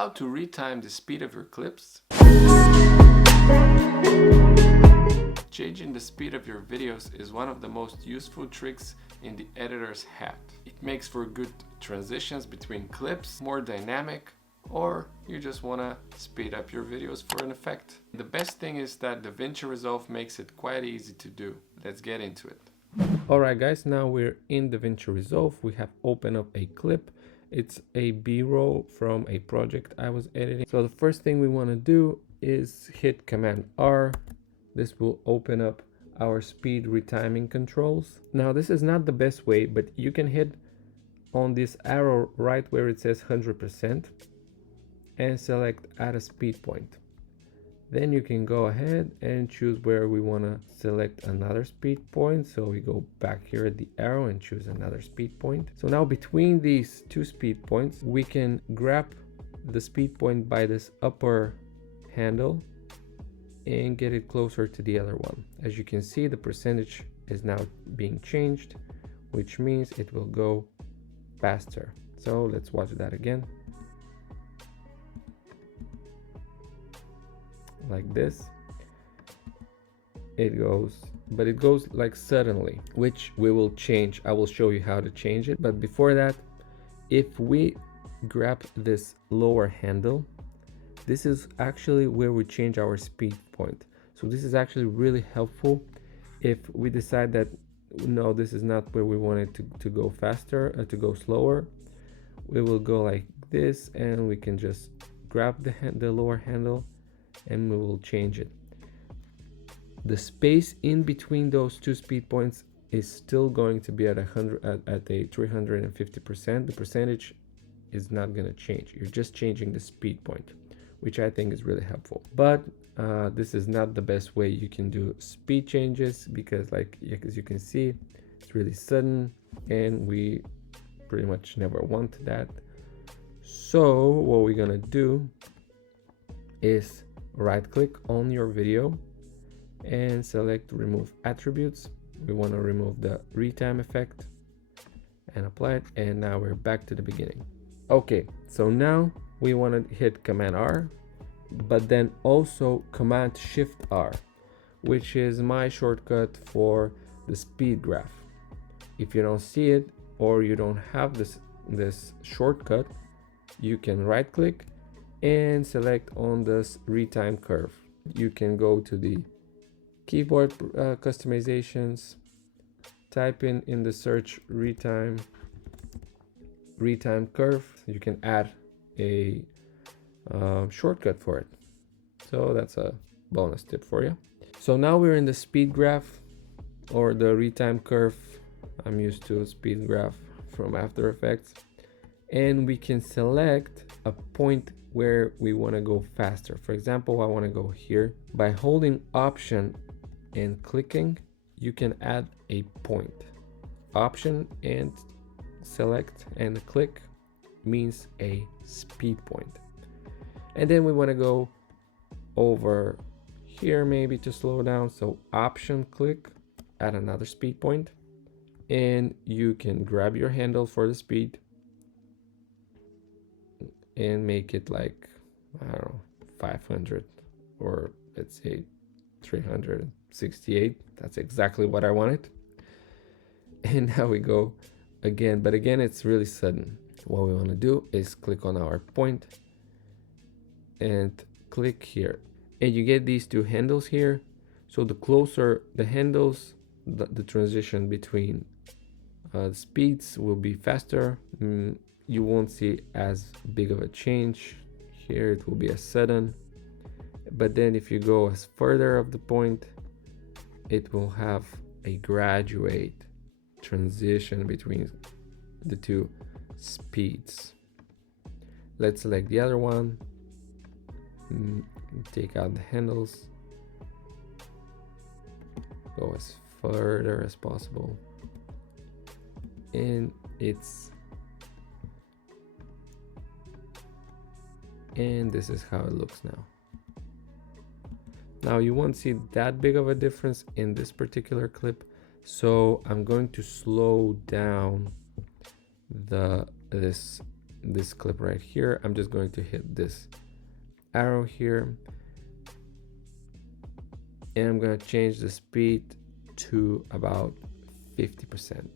How to retime the speed of your clips. Changing the speed of your videos is one of the most useful tricks in the editor's hat. It makes for good transitions between clips, more dynamic, or you just want to speed up your videos for an effect. The best thing is that DaVinci Resolve makes it quite easy to do. Let's get into it. Alright guys, now we're in DaVinci Resolve. We have opened up a clip. It's a B-roll from a project I was editing. So the first thing we want to do is hit Command R. This will open up our speed retiming controls. Now this is not the best way, but you can hit on this arrow right where it says 100% and select add a speed point. Then you can go ahead and choose where we want to select another speed point. So we go back here at the arrow and choose another speed point. So now between these two speed points, we can grab the speed point by this upper handle and get it closer to the other one. As you can see, the percentage is now being changed, which means it will go faster. So let's watch that again. Like this, it goes, but it goes like suddenly, which we will change. I will show you how to change it. But before that, if we grab this lower handle, this is actually where we change our speed point. So this is actually really helpful if we decide that no, this is not where we want it to go faster or to go slower. We will go like this and we can just grab the lower handle and we will change it. The space in between those two speed points is still going to be at a 350%. The percentage is not going to change. You're just changing the speed point, which I think is really helpful. But this is not the best way you can do speed changes, because like as you can see, it's really sudden and we pretty much never want that. So what we're gonna do is right click on your video and select remove attributes. We want to remove the retime effect and apply it, and now we're back to the beginning. Okay, so now we want to hit Command R, but then also Command Shift R, which is my shortcut for the speed graph. If you don't see it or you don't have this shortcut, you can right click and select on this retime curve. You can go to the keyboard customizations, type in the search retime curve. You can add a shortcut for it. So that's a bonus tip for you. So now we're in the speed graph or the retime curve. I'm used to speed graph from After Effects, and we can select a point where we want to go faster. For example, I want to go here. By holding Option and clicking, you can add a point. Option and select and click means a speed point. And then we want to go over here maybe to slow down. So Option click, add another speed point, and you can grab your handle for the speed and make it like, I don't know, 500, or let's say 368. That's exactly what I wanted. And now we go again, but again it's really sudden. What we want to do is click on our point and click here, and you get these two handles here. So the closer the handles, the transition between speeds will be faster. You won't see as big of a change here. It will be as sudden, but then if you go as further of the point, it will have a graduate transition between the two speeds. Let's select the other one, take out the handles, go as further as possible, and this is how it looks now. Now you won't see that big of a difference in this particular clip, so I'm going to slow down this this clip right here, I'm just going to hit this arrow here, and I'm going to change the speed to about 50%.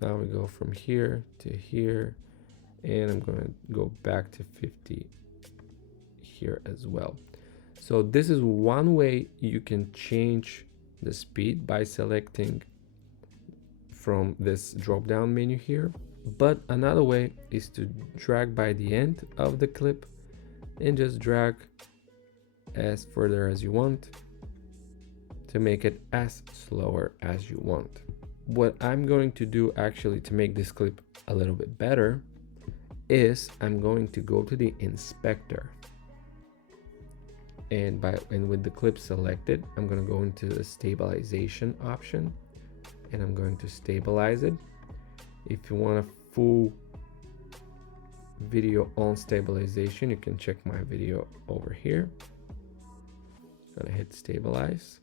Now we go from here to here, and I'm going to go back to 50 here as well. So this is one way you can change the speed by selecting from this drop down menu here. But another way is to drag by the end of the clip and just drag as further as you want to make it as slower as you want. What I'm going to do actually to make this clip a little bit better is I'm going to go to the inspector, and with the clip selected, I'm going to go into the stabilization option, and I'm going to stabilize it. If you want a full video on stabilization, you can check my video over here. I'm gonna hit stabilize,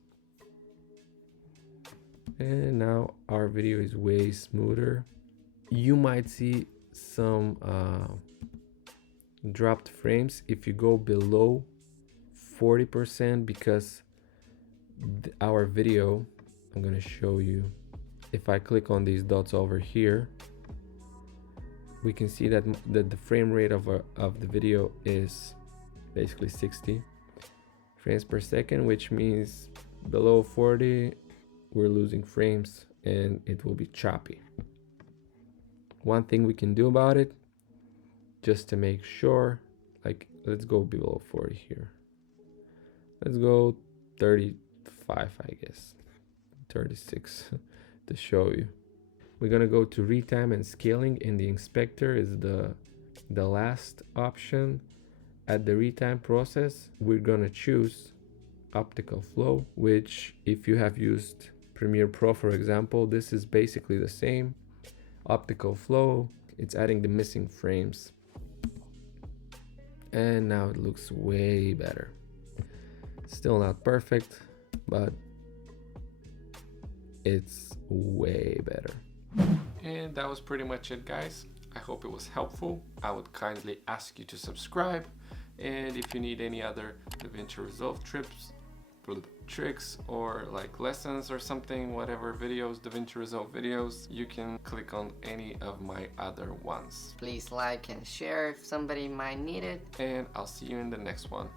and now our video is way smoother. You might see some dropped frames if you go below 40%, because our video, I'm gonna show you, if I click on these dots over here, we can see that the frame rate of the video is basically 60 frames per second, which means below 40 we're losing frames and it will be choppy. One thing we can do about it, just to make sure, like, let's go below 40 here. Let's go 35, I guess, 36 to show you. We're gonna go to retime and scaling. In the inspector is the last option. At the retime process, we're gonna choose optical flow, which if you have used Premiere Pro, for example, this is basically the same. Optical flow, it's adding the missing frames. And now it looks way better. Still not perfect, but it's way better. And that was pretty much it, guys. I hope it was helpful. I would kindly ask you to subscribe, and if you need any other DaVinci Resolve tricks or like lessons or something, whatever videos, DaVinci Resolve videos, you can click on any of my other ones. Please like and share if somebody might need it. And I'll see you in the next one.